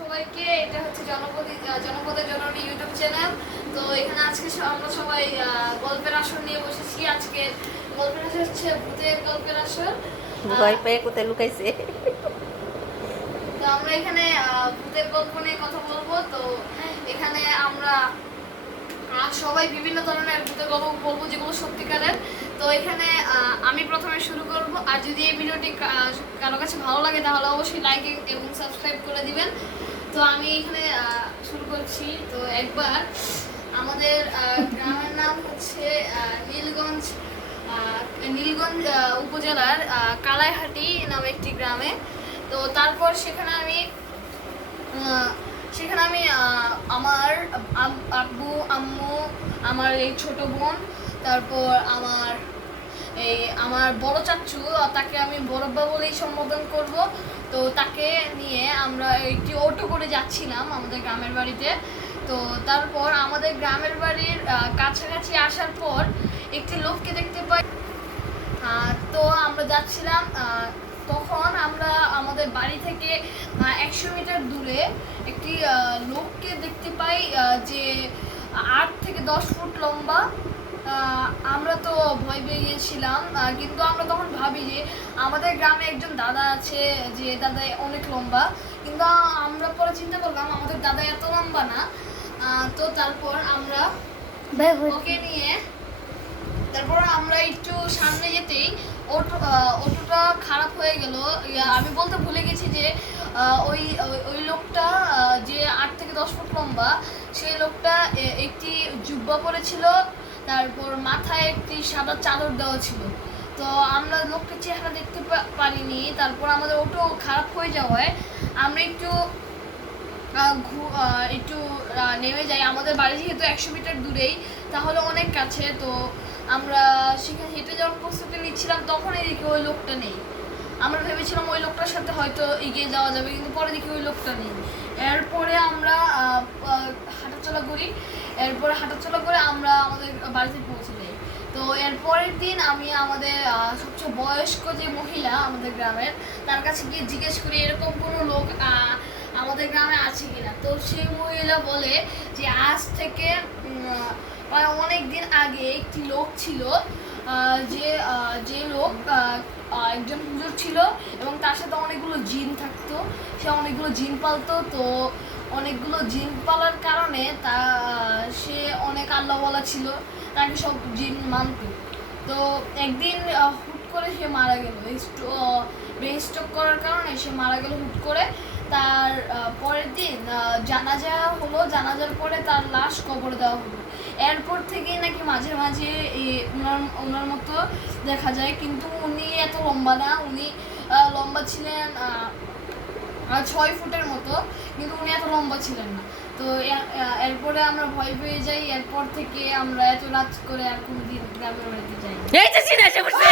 সবাইকে এটা হচ্ছে জনপদী জনপদের জননী ইউটিউব চ্যানেল তো এখানে আজকে আমরা সবাই গল্পের আসর নিয়ে বসেছি। আজকে গল্পের আসর হচ্ছে ভূতের গল্পের আসর। ভয় পেয়ে কোথায় লুকাইছে? তো আমরা এখানে ভূতের গল্প নিয়ে কথা বলব। তো এখানে আমরা সবাই বিভিন্ন ধরনের ভূতের গল্প বলব যেগুলো সত্যিকারের। তো এখানে আমি প্রথমে শুরু করব। আর যদি এই ভিডিওটি কারও কাছে ভালো লাগে, তাহলে অবশ্যই লাইক এবং সাবস্ক্রাইব করে দিবেন। তো আমি এখানে শুরু করছি। তো একবার, আমাদের গ্রামের নাম হচ্ছে নীলগঞ্জ নীলগঞ্জ উপজেলার কালাইহাটি নামে একটি গ্রামে। তো তারপর সেখানে আমি সেখানে আমি আমার আব্বু, আম্মু, আমার এই ছোট বোন, তারপর আমার এই আমার বড় চাচ্চু তাকে আমি বড়ব্বা বলেই সম্বোধন করব। তো তাকে নিয়ে আমরা একটি অটো করে যাচ্ছিলাম আমাদের গ্রামের বাড়িতে। তো তারপর আমাদের গ্রামের বাড়ির কাছাকাছি আসার পর একটি লোককে দেখতে পাই। তো আমরা যাচ্ছিলাম তখন আমরা আমাদের বাড়ি থেকে একশো মিটার দূরে একটি লোককে দেখতে পাই যে আট থেকে দশ ফুট লম্বা আমরা তো ভয় পেয়ে গিয়েছিলাম কিন্তু আমরা তখন ভাবি যে আমাদের গ্রামে একজন দাদা আছে যে দাদা অনেক লম্বা কিন্তু আমরা পরে চিন্তা করলাম আমাদের দাদা এত লম্বা না। তো তারপর আমরা ওকে নিয়ে তারপর আমরা একটু সামনে যেতেই অটো আহ, অটোটা খারাপ হয়ে গেল। আমি বলতে ভুলে গেছি যে ওই ওই- ওই লোকটা যে আট থেকে দশ ফুট লম্বা সেই লোকটা একটি জুব্বা পরেছিল তারপর মাথায় একটি সাদা চাদর দেওয়া ছিল। তো আমরা লোকটার চেহারা দেখতে পারিনি, তারপর আমাদের অটো খারাপ হয়ে যাওয়ায় আমরা একটু একটু নেমে যাই। আমাদের বাড়ি যেহেতু একশো মিটার দূরেই, তাহলে অনেক কাছে, তো আমরা সেখানে হেঁটে যাওয়ার প্রস্তুতি নিচ্ছিলাম, তখন এদিকে ওই লোকটা নেই। আমরা ভেবেছিলাম ওই লোকটার সাথে হয়তো এগিয়ে যাওয়া যাবে, কিন্তু পরে দেখি ওই লোকটা নেই। এরপরে আমরা হাঁটাচলা করি। এরপরে হাঁটাচলা করে আমরা আমাদের বাড়িতে পৌঁছে দেয় তো এর পরের দিন আমি আমাদের সবচেয়ে বয়স্ক যে মহিলা আমাদের গ্রামের, তার কাছে গিয়ে জিজ্ঞেস করি, এরকম কোনো লোক আমাদের গ্রামে আছে কিনা? তো সেই মহিলা বলে যে, আজ থেকে অনেক দিন আগে একটি লোক ছিল যে যে লোক একজন হুজুর ছিল এবং তার সাথে অনেকগুলো জিন থাকতো। সে অনেকগুলো জিন পালতো। তো অনেকগুলো জিন পালার কারণে তা আল্লাহওয়ালা ছিল, তাকে সব জিন মানত। তো একদিন হুট করে সে মারা গেল। ব্রেন স্ট্রোক করার কারণে সে মারা গেল হুট করে। তার পরের দিন জানাজা হলো, জানাজার পরে তার লাশ কবর দেওয়া হলো। এরপর থেকেই নাকি মাঝে মাঝে ওনার ওনার মতো দেখা যায়। কিন্তু উনি এত লম্বা না, উনি লম্বা ছিলেন ছয় ফুটের মতো। কিন্তু উনি এত লম্বা ছিলেন না। তো এরপরে আমরা ভয় পেয়ে যাই এরপর থেকে আমরা এত রাত করে আর কোনোদিন গ্রামের বাড়িতে যাই এই যে সিনা এসে পড়ছে।